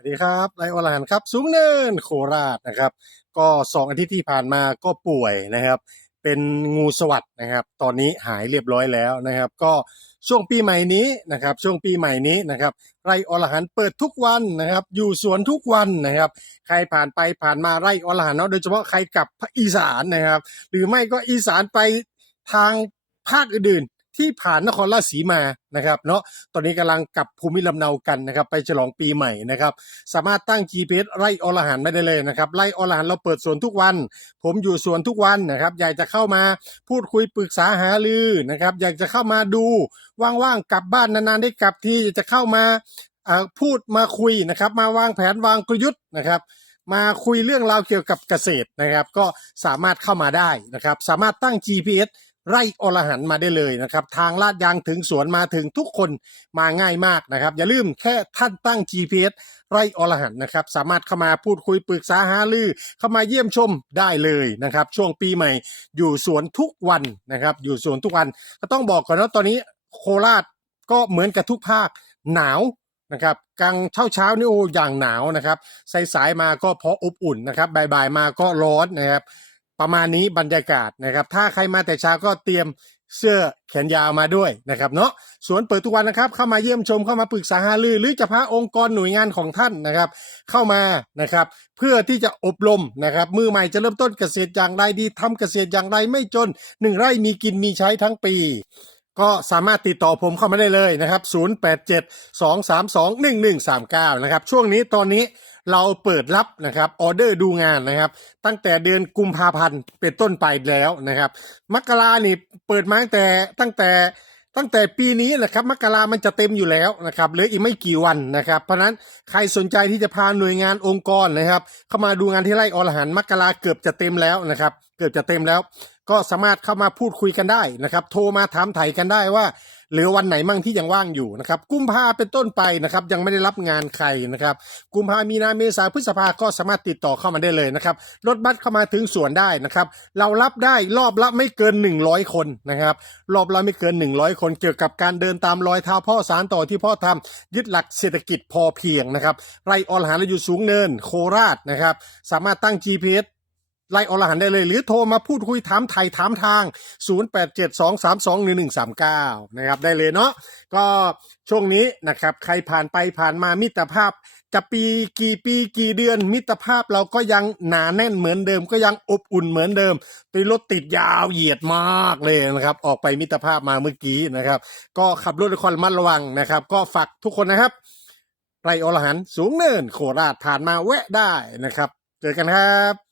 วัสดีครับไลออลานครับ สูงเนินโคราชนะครับ ก็สองอาทิตย์ที่ผ่านมาก็ป่วยนะครับ เป็นงูสวัสดนะครับ ตอนนี้หายเรียบร้อยแล้วนะครับ ก็ช่วงปีใหม่นี้นะครับ ช่วงปีใหม่นี้นะครับไร่อรหันเปิดทุกวันนะครับ อยู่สวนทุกวันนะครับ ใครผ่านไปผ่านมาไร่อรหันเนาะโดยเฉพาะใครกลับอีสานนะครับ หรือไม่ก็อีสานไปทางภาคอื่น ที่ผ่านนครราชสีมานะครับเนาะตอนนี้กำลังกลับภูมิลำเนากันนะครับไปฉลองปีใหม่นะครับสามารถตั้ง GPS ไร่อรหันไม่ได้เลยนะครับไร่อรหันเราเปิดสวนทุกวัน ผมอยู่สวนทุกวันนะครับอยากจะเข้ามาพูดคุยปรึกษาหารือนะครับอยากจะเข้ามาดูว่างๆกลับบ้านนานๆได้กลับที่อยากจะเข้ามาพูดมาคุยนะครับมาวางแผนวางกลยุทธ์นะครับมาคุยเรื่องราวเกี่ยวกับเกษตรนะครับ ก็สามารถเข้ามาได้นะครับ สามารถตั้ง GPS ไร่อรหันมาได้เลยนะครับ ทางลาดยางถึงสวนมาถึงทุกคนมาง่ายมากนะครับ อย่าลืมแค่ท่านตั้ง GPS ไร่อรหันนะครับ สามารถเข้ามาพูดคุยปรึกษาหารือ เข้ามาเยี่ยมชมได้เลยนะครับ ช่วงปีใหม่ อยู่สวนทุกวันนะครับ อยู่สวนทุกวันก็ต้องบอกก่อนว่าตอนนี้โคราชก็เหมือนกับทุกภาคหนาวนะครับกลางเช้าเช้านี่โอ้อย่างหนาวนะครับสายสายมาก็พออบอุ่นนะครับบ่ายๆมาก็ร้อนนะครับ ประมาณนี้บรรยากาศนะครับ ถ้าใครมาแต่เช้าก็เตรียมเสื้อแขนยาวมาด้วยนะครับเนาะสวนเปิดทุกวันนะครับ เข้ามาเยี่ยมชมเข้ามาปรึกษาหารือหรือจะพาองค์กรหน่วยงานของท่านนะครับ เข้ามานะครับ เพื่อที่จะอบรมนะครับ มือใหม่จะเริ่มต้นเกษตรอย่างไรดีทำเกษตรอย่างไรไม่จนหนึ่งไร่มีกินมีใช้ทั้งปี ก็สามารถติดต่อผมเข้ามาได้เลยนะครับ 0872321139 นะครับช่วงนี้ตอนนี้ เราเปิดรับนะครับออเดอร์ดูงานนะครับ ตั้งแต่เดือนกุมภาพันธ์เป็นต้นไปแล้วนะครับ มกรานี่เปิดมาตั้งแต่ตั้งแต่ตั้งแต่ปีนี้แหละครับมกรามันจะเต็มอยู่แล้วนะครับเหลืออีกไม่กี่วันนะครับ เพราะนั้นใครสนใจที่จะพาหน่วยงานองค์กรนะครับ เข้ามาดูงานที่ไร่อรหันมกราเกือบจะเต็มแล้วนะครับ เกือบจะเต็มแล้ว ก็สามารถเข้ามาพูดคุยกันได้นะครับ โทรมาถามไถ่กันได้ว่า หลือวันไหนมั่งที่ยังว่างอยู่นะครับ กุมภาเป็นต้นไปนะครับ ยังไม่ได้รับงานใครนะครับ กุมภามีนาเมษาพฤษภาก็สามารถติดต่อเข้ามาได้เลยนะครับรถบัสเข้ามาถึงสวนได้นะครับ เรารับได้รอบละไม่เกิน 100 คนนะครับ รอบละไม่เกิน 100 คนเกี่ยวกับการเดินตามรอยเท้าพ่อสารต่อที่พ่อทำยึดหลักเศรษฐกิจพอเพียงนะครับ ไรอรหันราอยู่สูงเนินโคราชนะครับ สามารถตั้ง GPS ไล่อรหันต์ได้เลย หรือโทรมาพูดคุยถามไทยถามทาง 0872321139 นะครับได้เลยเนาะก็ช่วงนี้นะครับใครผ่านไปผ่านมามิตรภาพจะปีกี่ปีกี่เดือนมิตรภาพเราก็ยังหนาแน่นเหมือนเดิม ก็ยังอบอุ่นเหมือนเดิมตีรถติดยาวเหยียดมากเลยนะครับ ออกไปมิตรภาพมาเมื่อกี้นะครับ ก็ขับรถด้วยความระมัดระวังนะครับ ก็ฝากทุกคนนะครับไรอรหันต์สูงเนินโคราชผ่านมาแวะได้นะครับ เจอกันครับ